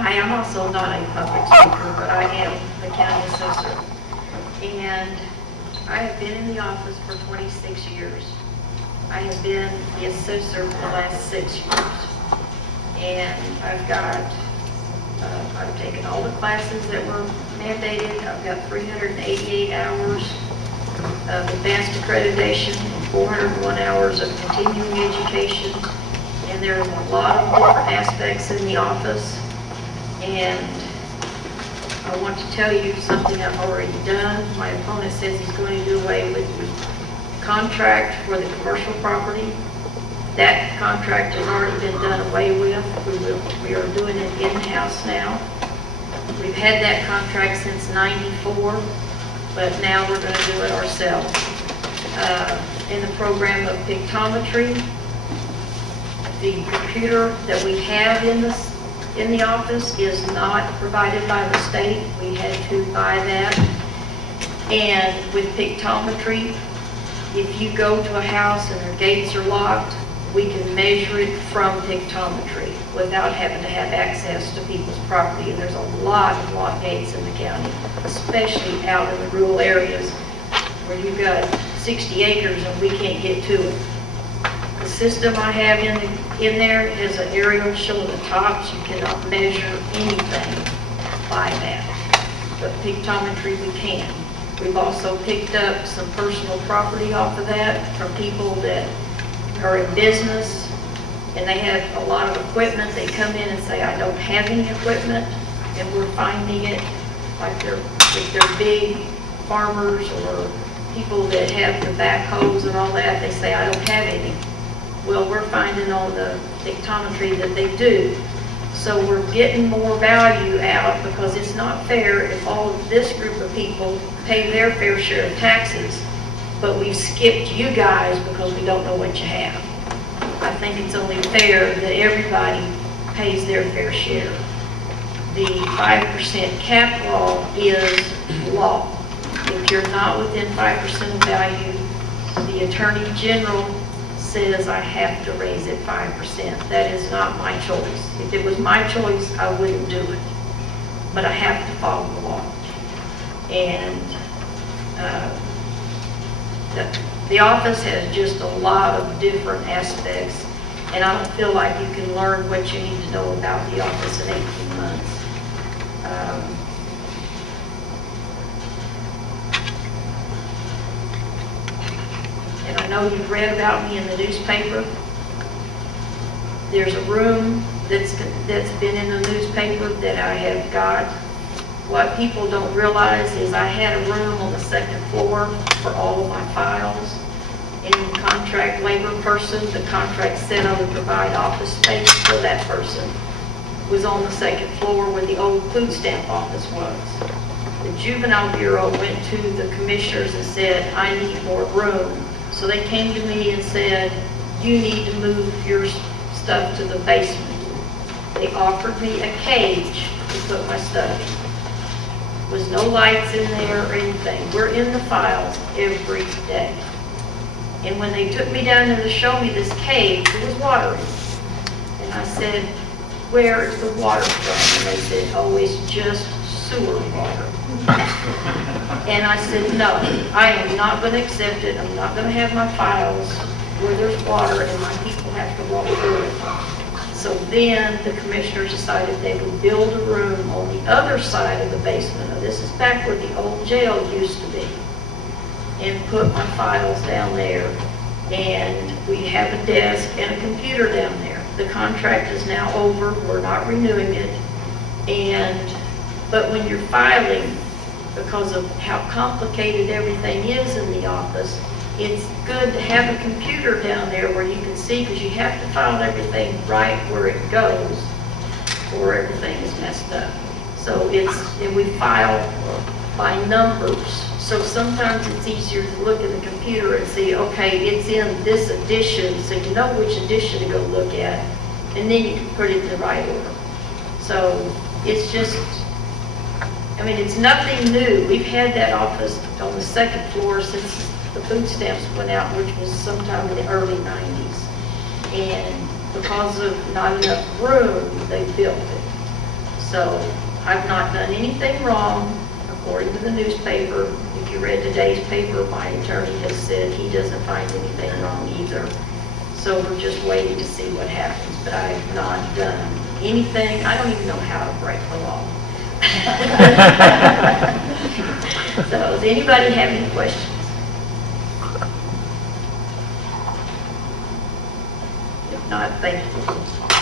I am also not a public speaker, but I am the county assessor. And I have been in the office for 26 years. I have been the assessor for the last 6 years. And I've taken all the classes that were mandated. I've got 388 hours of advanced accreditation, 401 hours of continuing education, and there's a lot of different aspects in the office. And I want to tell you something I've already done. My opponent says he's going to do away with the contract for the commercial property. That contract has already been done away with. We are doing it in-house now. We've had that contract since '94, but now we're going to do it ourselves. In the program of pictometry, the computer that we have in the office is not provided by the state. We had to buy that. And with pictometry, if you go to a house and their gates are locked, we can measure it from pictometry without having to have access to people's property. And there's a lot of lock gates in the county, especially out in the rural areas where you've got 60 acres and we can't get to it. The system I have in there has an aerial showing the tops. You cannot measure anything by that. But pictometry we can. We've also picked up some personal property off of that from people that are in business and they have a lot of equipment. They come in and say, I don't have any equipment, and we're finding it, like if they're big farmers or people that have the backhoes and all that, they say, I don't have any. Well, we're finding on the pictometry that they do. So we're getting more value out, because it's not fair if all of this group of people pay their fair share of taxes, but we've skipped you guys because we don't know what you have. I think it's only fair that everybody pays their fair share. The 5% cap law is law. If you're not within 5% of value, the Attorney General says I have to raise it 5%. That is not my choice. If it was my choice, I wouldn't do it. But I have to follow the law. And the office has just a lot of different aspects, and I don't feel like you can learn what you need to know about the office in 18 months. And I know you've read about me in the newspaper. There's a room that's been in the newspaper that I have got. What people don't realize is I had a room on the second floor for all of my files. And the contract labor person, the contract said I would provide office space for that person, was on the second floor where the old food stamp office was. The Juvenile Bureau went to the commissioners and said, I need more room. So they came to me and said, you need to move your stuff to the basement. They offered me a cage to put my stuff in. There was no lights in there or anything. We're in the files every day. And when they took me down there to show me this cage, there was water in it. And I said, where is the water from? And they said, oh, it's just sewer water. And I said, no, I am not going to accept it. I'm not going to have my files where there's water and my people have to walk through it. So then the commissioners decided they would build a room on the other side of the basement. Now, this is back where the old jail used to be. And put my files down there. And we have a desk and a computer down there. The contract is now over. We're not renewing it. But when you're filing, because of how complicated everything is in the office, it's good to have a computer down there where you can see, because you have to file everything right where it goes, or everything is messed up. So and we file by numbers. So sometimes it's easier to look at the computer and see, okay, it's in this edition, so you know which edition to go look at, and then you can put it in the right order. So it's just, I mean, it's nothing new. We've had that office on the second floor since the food stamps went out, which was sometime in the early 90s. And because of not enough room, they built it. So I've not done anything wrong, according to the newspaper. If you read today's paper, my attorney has said he doesn't find anything wrong either. So we're just waiting to see what happens, but I have not done anything. I don't even know how to break the law. So does anybody have any questions? If not, thank you.